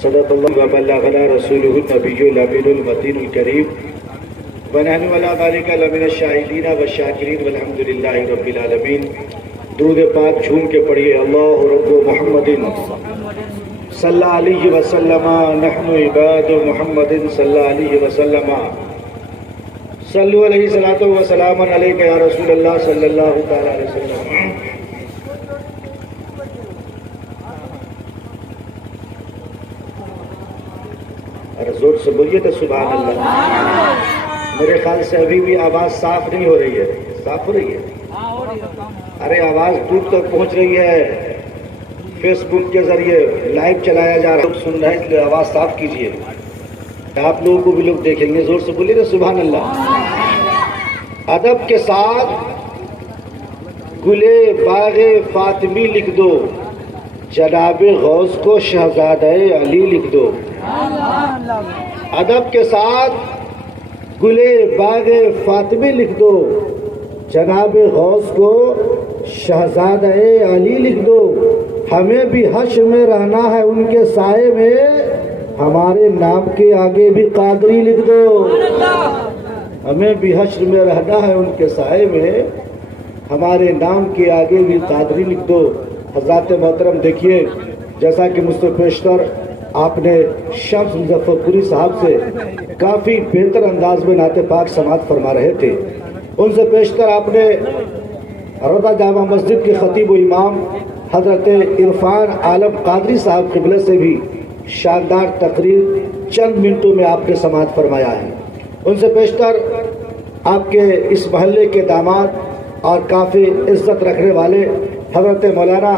صدق اللہ وبلغنا رسوله النبی الامین المتین الکریم ونحن علی ذلک لمن الشاہدین والشاکرین والحمد للہ رب العالمین۔ درود پاک جھوم کے پڑھیے۔ اللہ رب محمد صلی اللہ علیہ وسلم نحن عباد محمد صلی اللہ علیہ وسلم صلو علیہ صلاۃ و سلام علیک یا رسول اللہ صلی اللہ تعالی علیہ وسلم۔ زور سے بولیے تو سبحان اللہ۔ میرے خیال سے ابھی بھی آواز صاف نہیں ہو رہی ہے، صاف ہو رہی ہے؟ ارے آواز دور تک پہنچ رہی ہے، فیس بک کے ذریعے لائیو چلایا جا رہا ہے، لوگ سن رہے ہیں، اس لیے آواز صاف کیجیے، آپ لوگوں کو بھی لوگ دیکھیں گے۔ زور سے بولیے تو سبحان اللہ۔ ادب کے ساتھ گلے باغ فاطمی لکھ دو، جناب غوث کو شہزادہ علی لکھ دو۔ ادب کے ساتھ گلے باغ فاطمی لکھ دو، جناب غوث کو شہزادہ علی لکھ دو۔ ہمیں بھی حشر میں رہنا ہے ان کے سائے میں، ہمارے نام کے آگے بھی قادری لکھ دو۔ ہمیں بھی حشر میں رہنا ہے ان کے سائے میں، ہمارے نام کے آگے بھی قادری لکھ دو۔ حضرات محترم دیکھیے، جیسا کہ مجھ سے پیشتر آپ نے شمس مظفر پوری صاحب سے کافی بہتر انداز میں نعت پاک سماعت فرما رہے تھے، ان سے پیشتر آپ نے رضا جامع مسجد کے خطیب و امام حضرت عرفان عالم قادری صاحب قبلہ سے بھی شاندار تقریر چند منٹوں میں آپ نے سماعت فرمایا ہے۔ ان سے پیشتر آپ کے اس محلے کے داماد اور کافی عزت رکھنے والے حضرت مولانا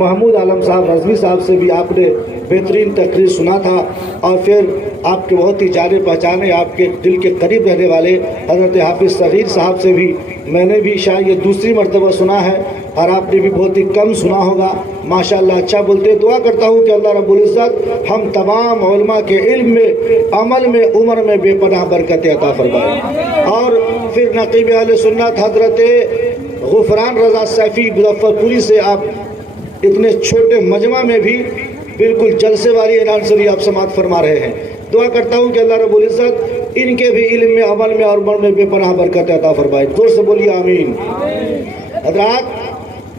محمود عالم صاحب رضوی صاحب سے بھی آپ نے بہترین تقریر سنا تھا، اور پھر آپ کے بہت ہی جانے پہچانے، آپ کے دل کے قریب رہنے والے حضرت حافظ صغیر صاحب سے بھی میں نے بھی شاید یہ دوسری مرتبہ سنا ہے، اور آپ نے بھی بہت ہی کم سنا ہوگا۔ ماشاءاللہ اچھا بولتے۔ دعا کرتا ہوں کہ اللہ رب العزت ہم تمام علماء کے علم میں، عمل میں، عمر میں بے پناہ برکت عطا فرمائے۔ اور پھر نقیب اہل سنت حضرت غفران رضا سیفی مظفر پوری سے آپ اتنے چھوٹے مجمع میں بھی بالکل جلسے والی اناؤنسری آپ سماعت فرما رہے ہیں۔ دعا کرتا ہوں کہ اللہ رب العزت ان کے بھی علم میں، عمل میں اور عمر میں بے پناہ برکت عطا فرمائے۔ زور سے بولیے آمین۔ حضرات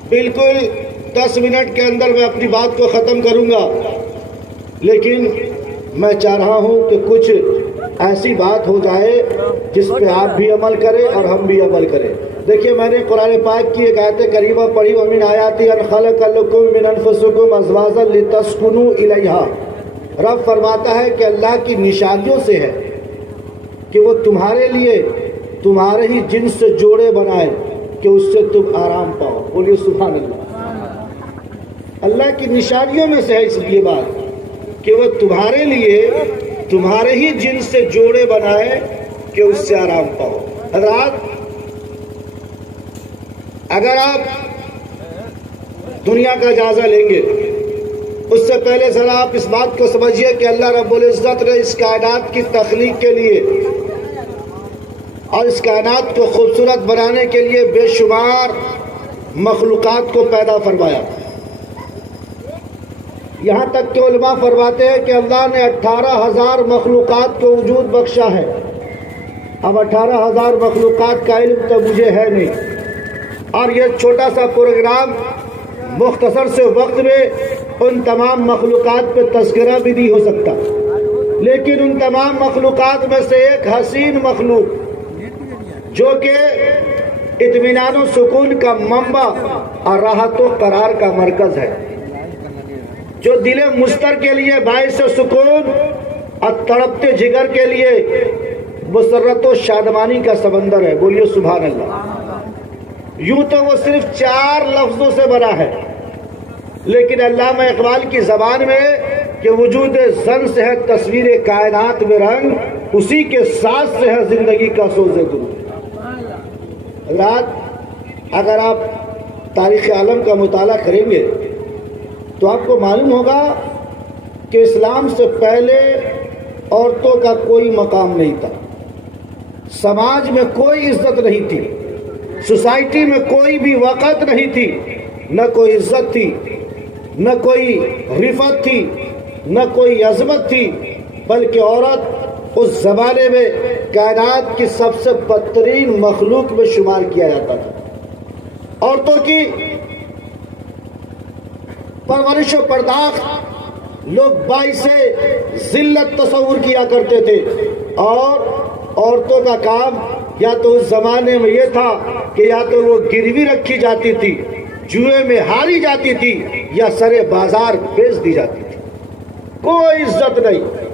بالکل 10 منٹ کے اندر میں اپنی بات کو ختم کروں گا، لیکن میں چاہ رہا ہوں کہ کچھ ایسی بات ہو جائے جس پہ آپ بھی عمل کریں اور ہم بھی عمل کریں۔ دیکھیے، میں نے قرآن پاک کی ایک آیت کریمہ پڑھی، وَمِنْ آیَاتِهِ أَنْ خَلَقَ لَكُم مِّنْ أَنفُسِكُمْ أَزْوَاجًا لِتَسْكُنُوا إِلَيْهَا۔ رب فرماتا ہے کہ اللہ کی نشانیوں سے ہے کہ وہ تمہارے لیے تمہارے ہی جنس سے جوڑے بنائے کہ اس سے تم آرام پاؤ۔ بولیے سبحان اللہ۔ اللہ کی نشانیوں میں سے ہے اس لیے بات کہ وہ تمہارے لیے تمہارے ہی جنس سے جوڑے بنائے کہ اس سے آرام پاؤ۔ حضرات اگر آپ دنیا کا جائزہ لیں گے، اس سے پہلے ذرا آپ اس بات کو سمجھیے کہ اللہ رب العزت نے اس کائنات کی تخلیق کے لیے اور اس کائنات کو خوبصورت بنانے کے لیے بے شمار مخلوقات کو پیدا فرمایا۔ یہاں تک کہ علماء فرماتے ہیں کہ اللہ نے 18,000 مخلوقات کو وجود بخشا ہے۔ اب 18,000 مخلوقات کا علم تو مجھے ہے نہیں، اور یہ چھوٹا سا پروگرام مختصر سے وقت میں ان تمام مخلوقات پہ تذکرہ بھی نہیں ہو سکتا، لیکن ان تمام مخلوقات میں سے ایک حسین مخلوق جو کہ اطمینان و سکون کا منبع اور راحت و قرار کا مرکز ہے، جو دل مشتر کے لیے باعث سکون اور تڑپتے جگر کے لیے مسرت و شادمانی کا سمندر ہے۔ بولیے سبحان اللہ۔ یوں تو وہ صرف 4 لفظوں سے بنا ہے، لیکن علامہ اقبال کی زبان میں کہ وجود زن سے ہے تصویر کائنات میں رنگ، اسی کے ساتھ سے ہے زندگی کا سوز درود۔ حضرات اگر آپ تاریخ عالم کا مطالعہ کریں گے تو آپ کو معلوم ہوگا کہ اسلام سے پہلے عورتوں کا کوئی مقام نہیں تھا، سماج میں کوئی عزت نہیں تھی، سوسائٹی میں کوئی بھی وقت نہیں تھی، نہ کوئی عزت تھی، نہ کوئی رفعت تھی، نہ کوئی عظمت تھی، بلکہ عورت اس زمانے میں کائنات کی سب سے بدترین مخلوق میں شمار کیا جاتا تھا۔ عورتوں کی پرورش و پرداخت لوگ باعث ذلت تصور کیا کرتے تھے، اور عورتوں کا کام یا تو اس زمانے میں یہ تھا کہ یا تو وہ گروی رکھی جاتی تھی، جوئے میں ہاری جاتی تھی، یا سرے بازار بیچ دی جاتی تھی، کوئی عزت نہیں۔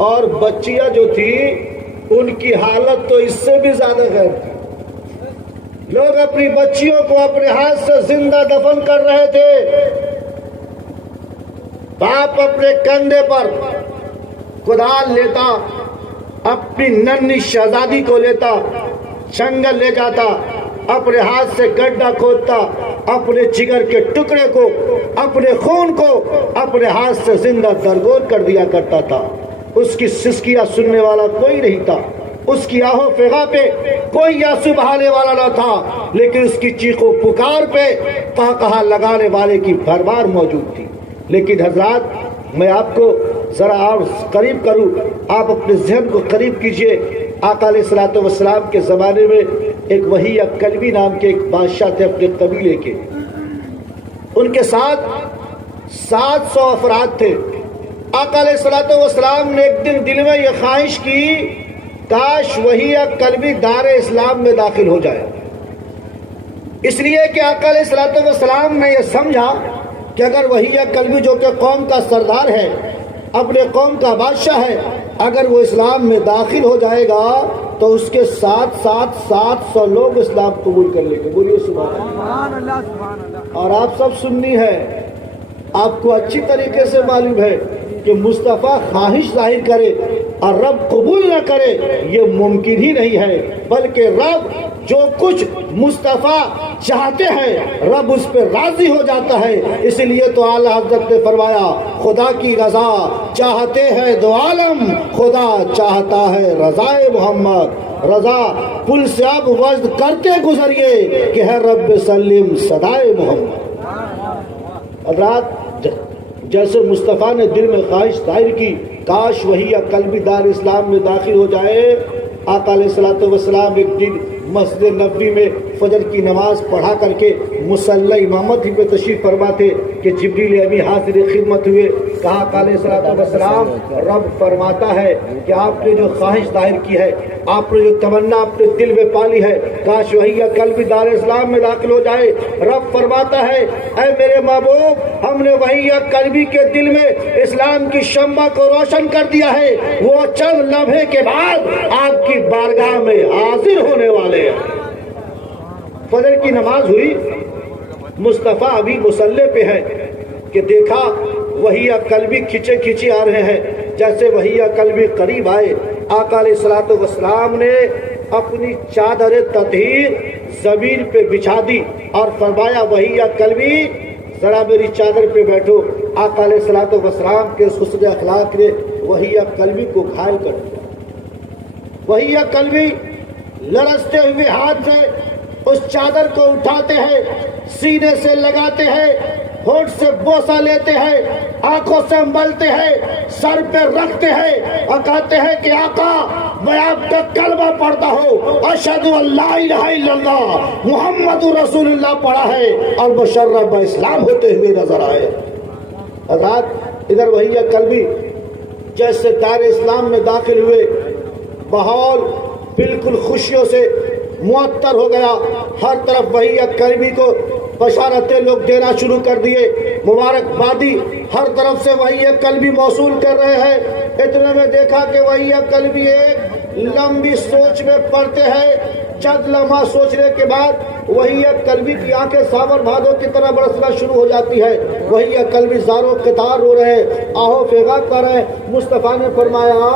اور بچیاں جو تھی ان کی حالت تو اس سے بھی زیادہ غیر تھی۔ لوگ اپنی بچیوں کو اپنے ہاتھ سے زندہ دفن کر رہے تھے۔ باپ اپنے کندھے پر کدال لیتا، اپنی ننھی شہزادی کو لیتا، جنگل لے جاتا، اپنے ہاتھ سے گڈھا کھودتا، اپنے جگر کے ٹکڑے کو، اپنے خون کو اپنے ہاتھ سے زندہ درگور کر دیا کرتا تھا۔ اس کی سسکیاں سننے والا کوئی نہیں تھا، اس کی آہو فغاں پہ کوئی آنسو بہانے والا نہ تھا، لیکن اس کی چیخ و پکار پہ قہقہا لگانے والے کی بھرمار موجود تھی۔ لیکن حضرات، میں آپ کو ذرا اور قریب کروں، آپ اپنے ذہن کو قریب کیجئے۔ آقا علیہ الصلوۃ والسلام کے زمانے میں ایک وحی کلبی نام کے ایک بادشاہ تھے اپنے قبیلے کے، ان کے ساتھ 700 افراد تھے۔ آقا علیہ الصلوۃ والسلام نے ایک دن دل میں یہ خواہش کی، کاش وحی کلبی دار اسلام میں داخل ہو جائے۔ اس لیے کہ آقا علیہ الصلوۃ والسلام نے یہ سمجھا کہ اگر وحی کلبی جو کہ قوم کا سردار ہے، اپنے قوم کا بادشاہ ہے، اگر وہ اسلام میں داخل ہو جائے گا تو اس کے ساتھ ساتھ 700 لوگ اسلام قبول کر لیں گے۔ بولیے سبحان اللہ۔ اور آپ سب سنی ہے، آپ کو اچھی طریقے سے معلوم ہے کہ مصطفیٰ خواہش ظاہر کرے اور رب قبول نہ کرے یہ ممکن ہی نہیں ہے، بلکہ رب جو کچھ مصطفیٰ چاہتے ہیں رب اس پہ راضی ہو جاتا ہے۔ اس لیے تو اعلیٰ حضرت نے فرمایا، خدا کی رضا چاہتے ہیں دو عالم، خدا چاہتا ہے رضائے محمد۔ رضا پل سے اب وزد کرتے گزریے کہ ہے رب سلم صدائے محمد۔ حضرات، جیسے مصطفیٰ نے دل میں خواہش ظاہر کی کاش وحی کلبی دار اسلام میں داخل ہو جائے، آقا علیہ الصلوۃ والسلام ایک دن مسجد نبوی میں فجر کی نماز پڑھا کر کے مصلی امامت پہ تشریف فرما تھے کہ جبریل امی حاضر خدمت ہوئے۔ کہا آقا علیہ الصلوۃ والسلام، رب فرماتا ہے کہ آپ نے جو خواہش ظاہر کی ہے، آپ نے جو تمنا اپنے دل میں پالی ہے، کاش وحی کلبی دار اسلام میں داخل ہو جائے۔ رب فرماتا ہے، اے میرے محبوب، ہم نے وحی کلبی کے دل میں اسلام کی شمع کو روشن کر دیا ہے، وہ چند لمحے کے بعد آپ کی بارگاہ میں حاضر ہونے والے ہیں۔ فجر کی نماز ہوئی، مصطفیٰ ابھی مصلی پہ ہے کہ دیکھا وحی کلبی کھچے کھچے آ رہے ہیں۔ جیسے وحی کلبی قریب آئے، آقا علیہ الصلوۃ والسلام نے اپنی چادر تطہیر زمین پہ بچھا دی اور فرمایا، وحی کلبی ذرا میری چادر پہ بیٹھو۔ آقا علیہ الصلوۃ والسلام کے حسن اخلاق نے وحی کلبی کو گھائل کر دیا۔ وحی کلبی لرزتے ہوئے ہاتھ سے اس چادر کو اٹھاتے ہیں، سینے سے لگاتے ہیں، ہونٹ سے بوسہ لیتے ہیں، آنکھوں سے ملتے ہیں، سر پہ رکھتے ہیں اور کہتے ہیں کہ آقا میں آپ کا کلمہ پڑھتا ہوں، اشہد ان لا الہ الا اللہ محمد رسول اللہ پڑھا ہے اور مشرف اسلام ہوتے ہوئے نظر آئے۔ حضرات، ادھر وحی کلبی جیسے دار اسلام میں داخل ہوئے، ماحول بالکل خوشیوں سے معطر ہو گیا۔ ہر طرف وحی کلبی کو بشارتیں لوگ دینا شروع کر دیے، مبارکبادی ہر طرف سے وحی کلبی موصول کر رہے ہیں۔ اتنے میں دیکھا کہ وحی کلبی ایک لمبی سوچ میں پڑتے ہیں۔ چند لمحہ سوچنے کے بعد وحی کلبی کی آنکھیں ساور بھادوں کی طرح برسنا شروع ہو جاتی ہے۔ وحی کلبی زاروں قطار رو رہے ہیں، آہو فغاں کر رہے ہیں۔ مصطفیٰ نے فرمایا،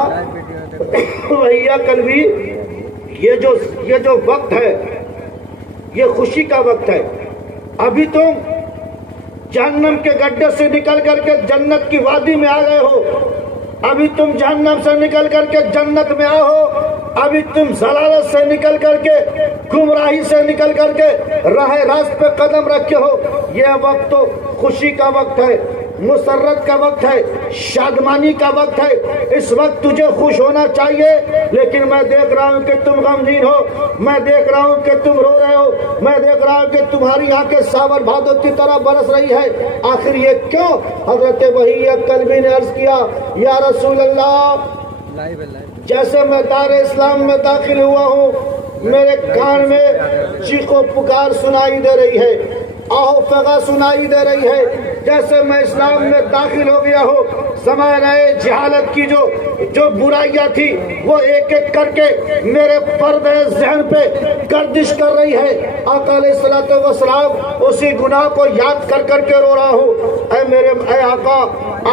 وحی کلبی یہ جو وقت ہے یہ خوشی کا وقت ہے، ابھی تم جہنم کے گڈھے سے نکل کر کے جنت کی وادی میں آ گئے ہو، ابھی تم جہنم سے نکل کر کے جنت میں آئے ہو، ابھی تم ضلالت سے نکل کر کے گمراہی سے نکل کر کے راہ راست پہ قدم رکھے ہو۔ یہ وقت تو خوشی کا وقت ہے، مسرت کا وقت ہے، شادمانی کا وقت ہے، اس وقت تجھے خوش ہونا چاہیے، لیکن میں دیکھ رہا ہوں کہ تم غمگین ہو، میں دیکھ رہا ہوں کہ تم رو رہے ہو، میں دیکھ رہا ہوں کہ تمہاری آنکھیں ساور بھادو کی طرح برس رہی ہے، آخر یہ کیوں؟ حضرت وحی کلبی نے عرض کیا یا رسول اللہ، جیسے میں دار اسلام میں داخل ہوا ہوں میرے کان میں چیخ و پکار سنائی دے رہی ہے، آہو فغا سنائی دے رہی ہے، جیسے میں اسلام میں داخل ہو گیا ہوں زمانہ جہالت کی جو برائیاں تھی وہ ایک ایک کر کے میرے پردے ذہن پہ گردش کر رہی ہے، آقا علیہ الصلوۃ والسلام اسی گناہ کو یاد کر کر کے رو رہا ہوں، اے آقا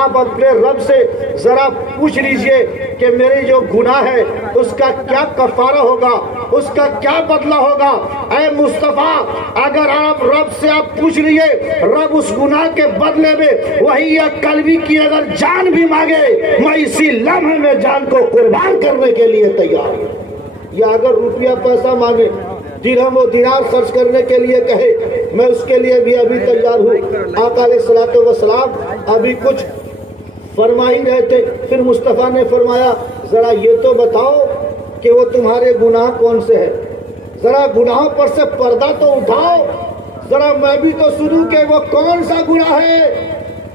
آپ اپنے رب سے ذرا پوچھ لیجئے کہ میرے جو گناہ ہے اس کا کیا کفارہ ہوگا، اس کا کیا بدلہ ہوگا، اے مصطفیٰ اگر آپ رب سے آپ پوچھ لیے رب اس گناہ کے بدلے میں وہی کلبی کی اگر جان بھی مانگے میں اسی لمحے میں جان کو قربان کرنے کے لیے تیار ہوں، یا اگر روپیہ پیسہ مانگے درہم و دینار خرچ کرنے کے لیے کہے میں اس کے لیے بھی ابھی تیار ہوں۔ آقا علیہ الصلوۃ والسلام ابھی کچھ فرما ہی رہے تھے، پھر مصطفیٰ نے فرمایا ذرا یہ تو بتاؤ کہ وہ تمہارے گناہ کون سے ہیں، ذرا گناہوں پر سے پردہ تو اٹھاؤ، ذرا میں بھی تو سنوں کہ وہ کون سا گناہ ہے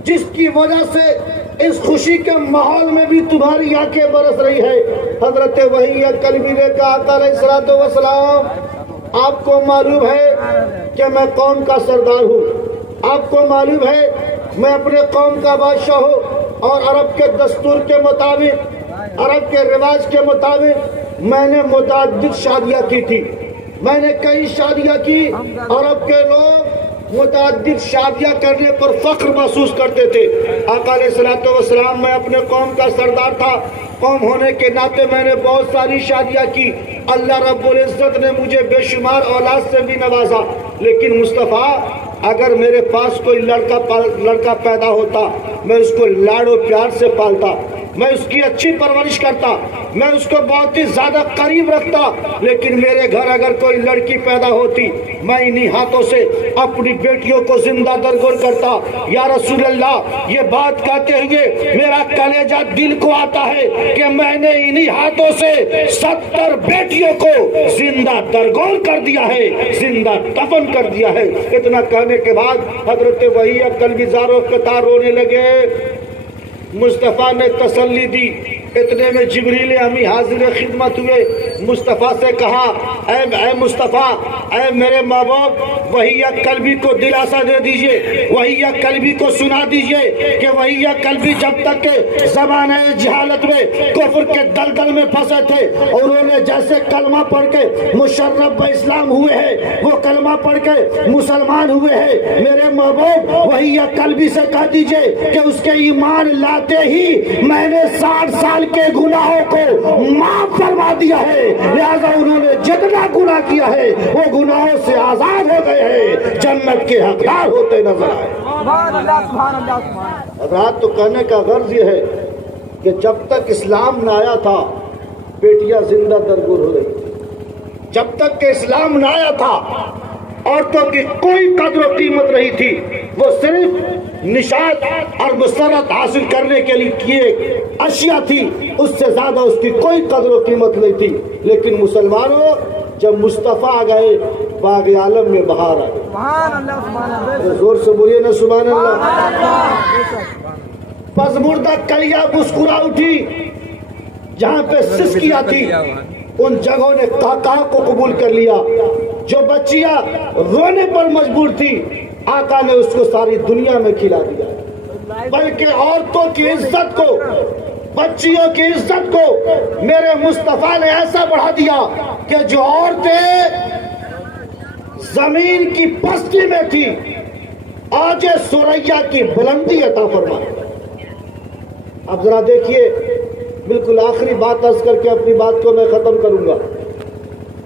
جس کی وجہ سے اس خوشی کے ماحول میں بھی تمہاری آنکھیں برس رہی ہے۔ حضرت وحی کلبی نے کہا آقا علیہ الصلوۃ والسلام آپ کو معلوم ہے کہ میں قوم کا سردار ہوں، آپ کو معلوم ہے میں اپنے قوم کا بادشاہ ہوں، اور عرب کے دستور کے مطابق، عرب کے رواج کے مطابق میں نے متعدد شادیاں کی تھی، میں نے کئی شادیاں کی، عرب کے لوگ متعدد شادیاں کرنے پر فخر محسوس کرتے تھے۔ آقا علیہ الصلوۃ والسلام میں اپنے قوم کا سردار تھا، قوم ہونے کے ناطے میں نے بہت ساری شادیاں کی، اللہ رب العزت نے مجھے بے شمار اولاد سے بھی نوازا، لیکن مصطفیٰ اگر میرے پاس کوئی لڑکا پیدا ہوتا میں اس کو لاڑ و پیار سے پالتا، میں اس کی اچھی پرورش کرتا، میں اس کو بہت ہی زیادہ قریب رکھتا، لیکن میرے گھر اگر کوئی لڑکی پیدا ہوتی میں انہی ہاتھوں سے اپنی بیٹیوں کو زندہ درگور کرتا۔ یا رسول اللہ یہ بات کہتے ہوئے میرا کلیجہ دل کو آتا ہے کہ میں نے انہی ہاتھوں سے 70 بیٹیوں کو زندہ درگور کر دیا ہے، زندہ دفن کر دیا ہے۔ اتنا کہنے کے بعد حضرت وحی کلبی زاروں قطار رونے لگے، مصطفیٰ نے تسلی دی، اتنے میں جبریل امی حاضر خدمت ہوئے، مصطفیٰ سے کہا اے مصطفیٰ، اے میرے ماں باپ وحی کلبی کو دلاسا دے دیجئے، وحی کلبی کو سنا دیجئے کہ وحی کلبی جب تک کہ زمانہ جہالت میں کفر کے دلدل میں پھنسے تھے اور انہوں نے جیسے کلمہ پڑھ کے مشرف اسلام ہوئے ہیں وہ کلمہ پڑھ کے مسلمان ہوئے ہیں، میرے ماں باپ وحی کلبی سے کہہ دیجئے کہ اس کے ایمان لاتے ہی میں نے 60 سال کے گناہوں کو معاف فرما دیا ہے، لہذا انہوں نے جتنا گناہ کیا ہے وہ گناہوں سے آزاد ہو گئے ہیں، جنت کے حقدار ہوتے نظر آئے۔ حضرات تو کہنے کا غرض یہ ہے کہ جب تک اسلام نہ آیا تھا بیٹیاں زندہ درگور ہو رہی تھی، جب تک کہ اسلام نہ آیا تھا عورتوں کی کوئی قدر و قیمت نہیں تھی، وہ صرف نشاط اور مسرت حاصل کرنے کے لیے کیے اشیاء تھی، اس سے زیادہ اس کی کوئی قدر و قیمت نہیں تھی۔ لیکن مسلمانوں جب مصطفیٰ آ گئے باغ عالم میں بہار آ گئی، زور سے بولیے نا سبحان اللہ۔ پزمردہ کلیاں مسکرا اٹھی، جہاں پہ سسکیاں تھی ان جگہوں نے قہقہ کو قبول کر لیا، جو بچیاں رونے پر مجبور تھی آقا نے اس کو ساری دنیا میں کھلا دیا، بلکہ عورتوں کی عزت کو، بچیوں کی عزت کو میرے مصطفیٰ نے ایسا بڑھا دیا کہ جو عورتیں زمین کی پستی میں تھی آج سوریا کی بلندی عطا فرما۔ اب ذرا دیکھیے، بالکل آخری بات عرض کر کے اپنی بات کو میں ختم کروں گا،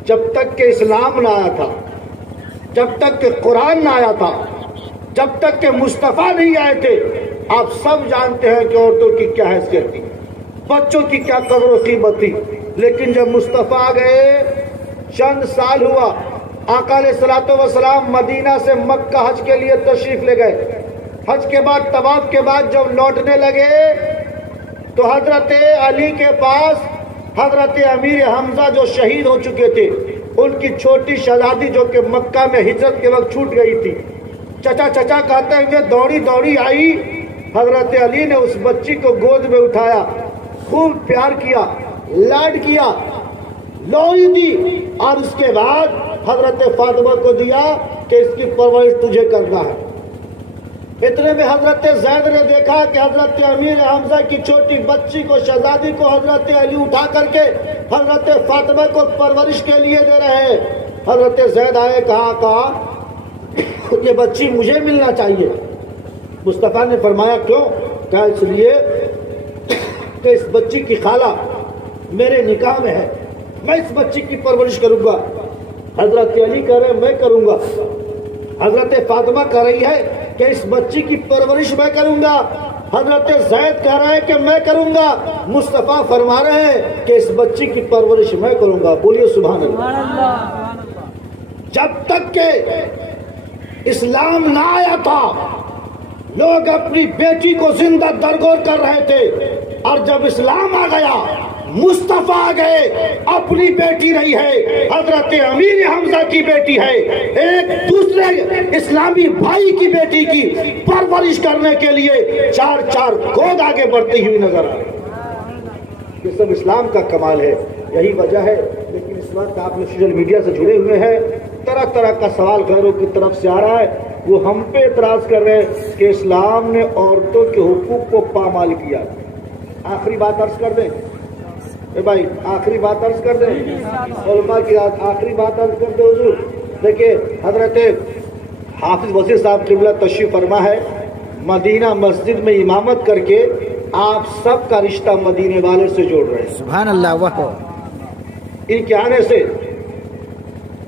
جب تک کہ اسلام نہ آیا تھا، جب تک کہ قرآن نہ آیا تھا، جب تک کہ مصطفیٰ نہیں آئے تھے، آپ سب جانتے ہیں کہ عورتوں کی کیا حیثیت تھی، بچوں کی کیا قدر و قیمت تھی۔ لیکن جب مصطفیٰ آ گئے، چند سال ہوا، آقا علیہ الصلوۃ والسلام مدینہ سے مکہ حج کے لیے تشریف لے گئے، حج کے بعد طواف کے بعد جب لوٹنے لگے تو حضرت علی کے پاس حضرت امیر حمزہ جو شہید ہو چکے تھے، ان کی چھوٹی شہزادی جو کہ مکہ میں ہجرت کے وقت چھوٹ گئی تھی، چچا چچا کہتے ہوئے دوڑی دوڑی آئی. حضرت علی نے اس بچی کو گود میں اٹھایا، خوب پیار کیا، لاڈ کیا، لوری دی، اور اس کے بعد حضرت فاطمہ کو دیا کہ اس کی پرورش تجھے کرنا ہے. اتنے میں حضرت زید نے دیکھا کہ حضرت امیر حمزہ کی چھوٹی بچی کو، شہزادی کو حضرت علی اٹھا کر کے حضرت فاطمہ کو پرورش کے لیے دے رہے ہیں. حضرت زید آئے، کہا کہ بچی مجھے ملنا چاہیے. مصطفیٰ نے فرمایا کیوں؟ کہا اس لیے کہ اس بچی کی خالہ میرے نکاح میں ہے، میں اس بچی کی پرورش کروں گا. حضرت علی کہہ رہے ہیں میں کروں گا. حضرت فاطمہ کہہ رہی ہے کہ اس بچی کی پرورش میں کروں گا. حضرت زید کہہ رہا ہے کہ میں کروں گا. مصطفیٰ فرما رہے ہیں کہ اس بچی کی پرورش میں کروں گا. بولیے سبحان اللہ. جب تک کہ اسلام نہ آیا تھا لوگ اپنی بیٹی کو زندہ درگور کر رہے تھے، اور جب اسلام آ گیا مصطفیٰ آ گئے، اپنی بیٹی رہی ہے، حضرت امیر حمزہ کی بیٹی ہے، ایک دوسرے اسلامی بھائی کی بیٹی کی پرورش کرنے کے لیے چار چار گود آگے بڑھتی ہوئی نظر آ رہی. یہ سب اسلام کا کمال ہے، یہی وجہ ہے. لیکن اس وقت آپ نے سوشل میڈیا سے جڑے ہوئے ہیں، طرح طرح کا سوال غیروں کی طرف سے آ رہا ہے. وہ ہم پہ اعتراض کر رہے ہیں کہ اسلام نے عورتوں کے حقوق کو پامال کیا. آخری بات عرض کر دیں بھائی، آخری بات عرض کر دیں، علماء کی آخری بات عرض کر دیں. حضور دیکھیں، حضرت حافظ وسیع صاحب قبلہ تشریف فرما ہے، مدینہ مسجد میں امامت کر کے آپ سب کا رشتہ مدینے والے سے جوڑ رہے ہیں. سبحان اللہ. واہ. ان کے آنے سے،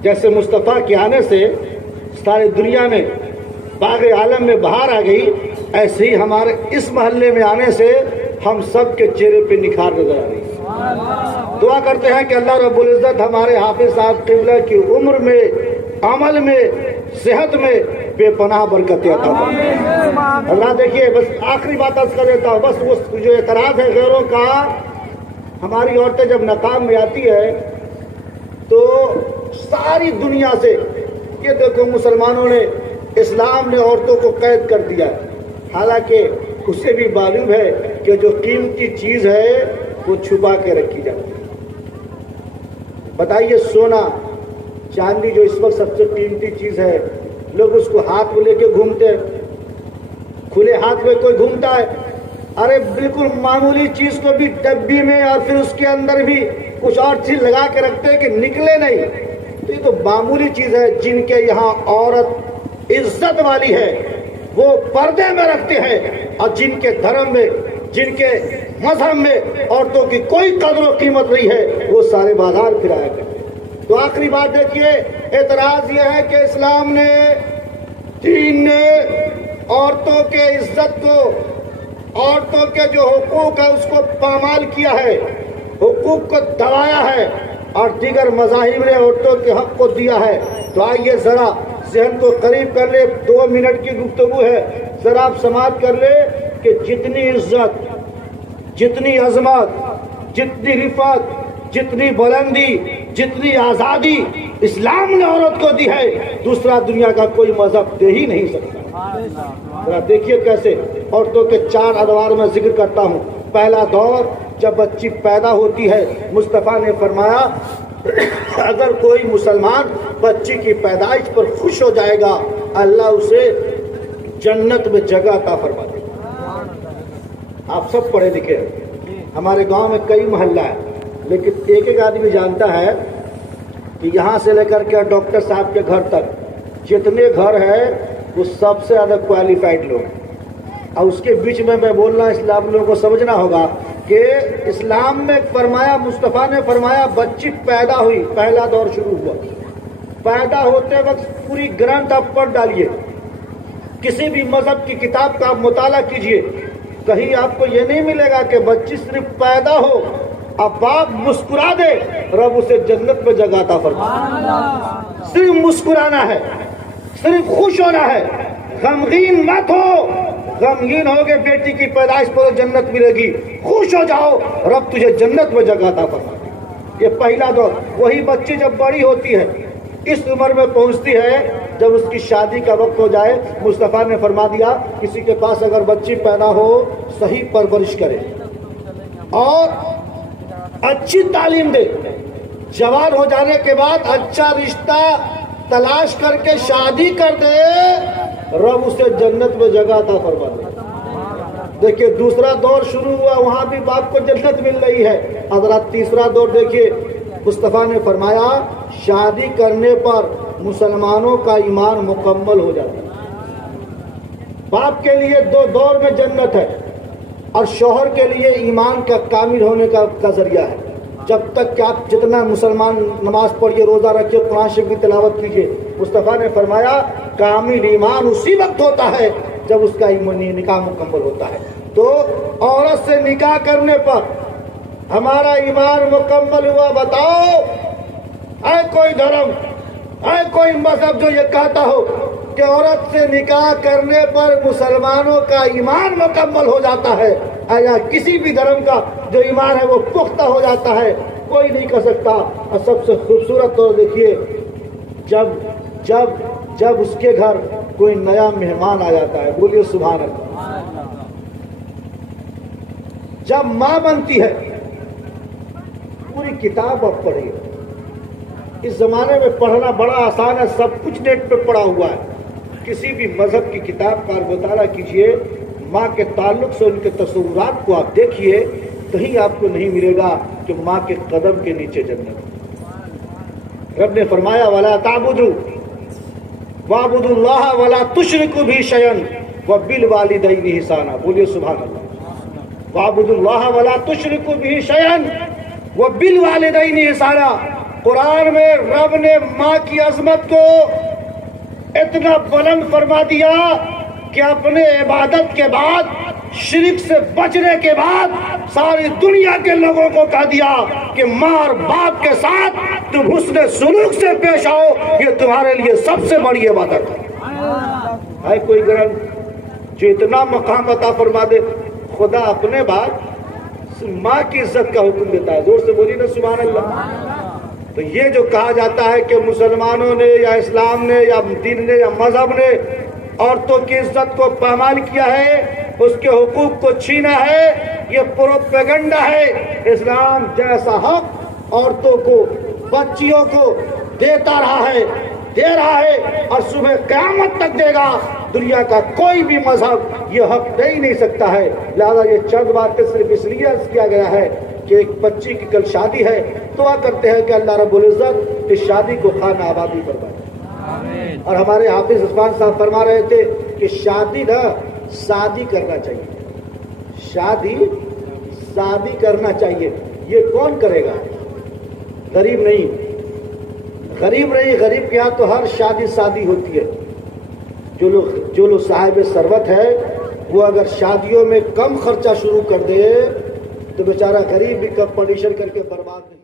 جیسے مصطفیٰ کے آنے سے ساری دنیا میں باغ عالم میں بہار آ گئی، ایسے ہی ہمارے اس محلے میں آنے سے ہم سب کے چہرے پہ نکھار نظر آ رہی ہے. دعا کرتے ہیں کہ اللہ رب العزت ہمارے حافظ صاحب قبلہ کی عمر میں، عمل میں، صحت میں بے پناہ برکت عطا فرمائے. اللہ دیکھیے، بس آخری بات عرض کر دیتا ہوں. بس وہ جو اعتراض ہے غیروں کا، ہماری عورتیں جب نقاب میں آتی ہے تو ساری دنیا سے، یہ دیکھو مسلمانوں نے، اسلام نے عورتوں کو قید کر دیا، حالانکہ اسے بھی معلوم ہے کہ جو قیمتی چیز ہے وہ چھپا کے رکھی جاتی ہے. بتائیے، سونا چاندی جو اس وقت سب سے قیمتی چیز ہے، لوگ اس کو ہاتھ میں لے کے گھومتے ہیں. کھلے ہاتھ میں کوئی گھومتا ہے؟ ارے بالکل معمولی چیز کو بھی ڈبی میں اور پھر اس کے اندر بھی کچھ اور چیز لگا کے رکھتے ہیں کہ نکلے نہیں. تو یہ تو معمولی چیز ہے. جن کے یہاں عورت عزت والی ہے وہ پردے میں رکھتے ہیں، اور جن کے دھرم میں، جن کے مذہب میں عورتوں کی کوئی قدر و قیمت نہیں ہے، وہ سارے بازار پھرایا کرتے ہیں. تو آخری بات دیکھیے، اعتراض یہ ہے کہ اسلام نے، دین نے عورتوں کے عزت کو، عورتوں کے جو حقوق ہے اس کو پامال کیا ہے، حقوق کو دبایا ہے، اور دیگر مذاہب نے عورتوں کے حق کو دیا ہے. تو آئیے ذرا ذہن کو قریب کر لے، 2 منٹ کی گفتگو ہے، ذرا آپ سماعت کر لے کہ جتنی عزت، جتنی عظمت، جتنی رفعت، جتنی بلندی، جتنی آزادی اسلام نے عورت کو دی ہے، دوسرا دنیا کا کوئی مذہب دے ہی نہیں سکتا. ذرا دیکھیے کیسے عورتوں کے 4 ادوار میں ذکر کرتا ہوں. پہلا دور جب بچی پیدا ہوتی ہے، مصطفیٰ نے فرمایا اگر کوئی مسلمان بچی کی پیدائش پر خوش ہو جائے گا، اللہ اسے جنت میں جگہ عطا فرما دے گا. آپ سب پڑھے لکھے ہیں، ہمارے گاؤں میں کئی محلہ ہے، لیکن ایک ایک آدمی جانتا ہے کہ یہاں سے لے کر کے ڈاکٹر صاحب کے گھر تک جتنے گھر ہیں وہ سب سے زیادہ کوالیفائڈ لوگ ہیں. اور اس کے بیچ میں بولنا، اسلام لوگوں کو سمجھنا ہوگا کہ اسلام میں فرمایا، مصطفیٰ نے فرمایا بچی پیدا ہوئی، پہلا دور شروع ہوا. پیدا ہوتے وقت پوری گرنتھ آپ پڑھ ڈالیے، کسی بھی مذہب کی کتاب کا آپ مطالعہ کیجئے، کہیں آپ کو یہ نہیں ملے گا کہ بچی صرف پیدا ہو اب باپ مسکرا دے رب اسے جنت میں جگہ عطا فرمائے. صرف مسکرانا ہے، صرف خوش ہونا ہے، غمگین مت ہو. غمگین ہو گے بیٹی کی پیدائش پر جنت ملے گی، خوش ہو جاؤ رب تجھے جنت میں جگہ عطا فرما دے۔ یہ پہلا دور۔ وہی بچی جب بڑی ہوتی ہے، اس عمر میں پہنچتی ہے جب اس کی شادی کا وقت ہو جائے، مصطفیٰ نے فرما دیا کسی کے پاس اگر بچی پیدا ہو صحیح پرورش کرے اور اچھی تعلیم دے، جوان ہو جانے کے بعد اچھا رشتہ تلاش کر کے شادی کر دے، رب اسے جنت میں جگہ عطا فرما دے۔ دیکھیے دوسرا دور شروع ہوا، وہاں بھی باپ کو جنت مل رہی ہے۔ حضرات تیسرا دور دیکھیے، مصطفیٰ نے فرمایا شادی کرنے پر مسلمانوں کا ایمان مکمل ہو جاتا ہے۔ باپ کے لیے دو دور میں جنت ہے اور شوہر کے لیے ایمان کا کامل ہونے کا ذریعہ ہے۔ جب تک کہ آپ جتنا مسلمان نماز پڑھیے، روزہ رکھیے، قرآن شریف کی تلاوت کیجیے، مصطفیٰ نے فرمایا کامل ایمان اسی وقت ہوتا ہے جب اس کا نکاح مکمل ہوتا ہے۔ تو عورت سے نکاح کرنے پر ہمارا ایمان مکمل ہوا۔ بتاؤ اے کوئی دھرم، اے کوئی مذہب جو یہ کہتا ہو کہ عورت سے نکاح کرنے پر مسلمانوں کا ایمان مکمل ہو جاتا ہے، یا کسی بھی دھرم کا جو ایمان ہے وہ پختہ ہو جاتا ہے، کوئی نہیں کر سکتا۔ اور سب سے خوبصورت طور دیکھیے، جب اس کے گھر کوئی نیا مہمان آ جاتا ہے، بولیے سبحان اللہ، جب ماں بنتی ہے، پوری کتاب آپ پڑھیے۔ اس زمانے میں پڑھنا بڑا آسان ہے، سب کچھ نیٹ پہ پڑا ہوا ہے۔ کسی بھی مذہب کی کتاب کا مطالعہ کیجئے، ماں کے تعلق سے ان کے تصورات کو آپ دیکھیے، کہیں آپ کو نہیں ملے گا کہ ماں کے قدم کے نیچے جنت۔ رب نے فرمایا وَلَا تَعْبُدُوا وَاعْبُدُوا اللَّهَ وَلَا تُشْرِكُوا بِهِ شَيْئًا وَبِالْوَالِدَيْنِ إِحْسَانًا، بولیے سبحان اللہ۔ وَاعْبُدُوا اللَّهَ وَلَا تُشْرِكُوا بِهِ شَيْئًا وَبِالْوَالِدَيْنِ إِحْسَانًا۔ قرآن میں رب نے ماں کی عظمت کو اتنا بلند فرما دیا کہ اپنے عبادت کے بعد، شرک سے بچنے کے بعد ساری دنیا کے لوگوں کو کہہ دیا کہ ماں اور باپ کے ساتھ تم حسن سلوک سے پیش آؤ، یہ تمہارے لیے سب سے بڑی عبادت ہے۔ کوئی گرم جو اتنا مقام عطا فرما دے؟ خدا اپنے بعد ماں کی عزت کا حکم دیتا ہے، زور سے بولیے نا سبحان اللہ۔ تو یہ جو کہا جاتا ہے کہ مسلمانوں نے یا اسلام نے یا دین نے یا مذہب نے عورتوں کی عزت کو پامال کیا ہے، اس کے حقوق کو چھینا ہے، یہ پروپیگنڈا ہے۔ اسلام جیسا حق عورتوں کو، بچیوں کو دیتا رہا ہے، دے رہا ہے، اور صبح قیامت تک دے گا۔ دنیا کا کوئی بھی مذہب یہ حق دے ہی نہیں سکتا ہے۔ لہذا یہ چند باتیں صرف اس لیے عرض کیا گیا ہے کہ ایک بچی کی کل شادی ہے، دعا کرتے ہیں کہ اللہ رب العزت اس شادی کو خانہ آبادی فرمائے۔ اور ہمارے حافظ عثمان صاحب فرما رہے تھے کہ شادی نہ شادی کرنا چاہیے، شادی کرنا چاہیے۔ یہ کون کرے گا؟ غریب نہیں، غریب کے ہاں تو ہر شادی ہوتی ہے۔ جو لوگ صاحب ثروت ہے وہ اگر شادیوں میں کم خرچہ شروع کر دے تو بیچارہ غریب بھی کمپٹیشن کر کے برباد نہیں۔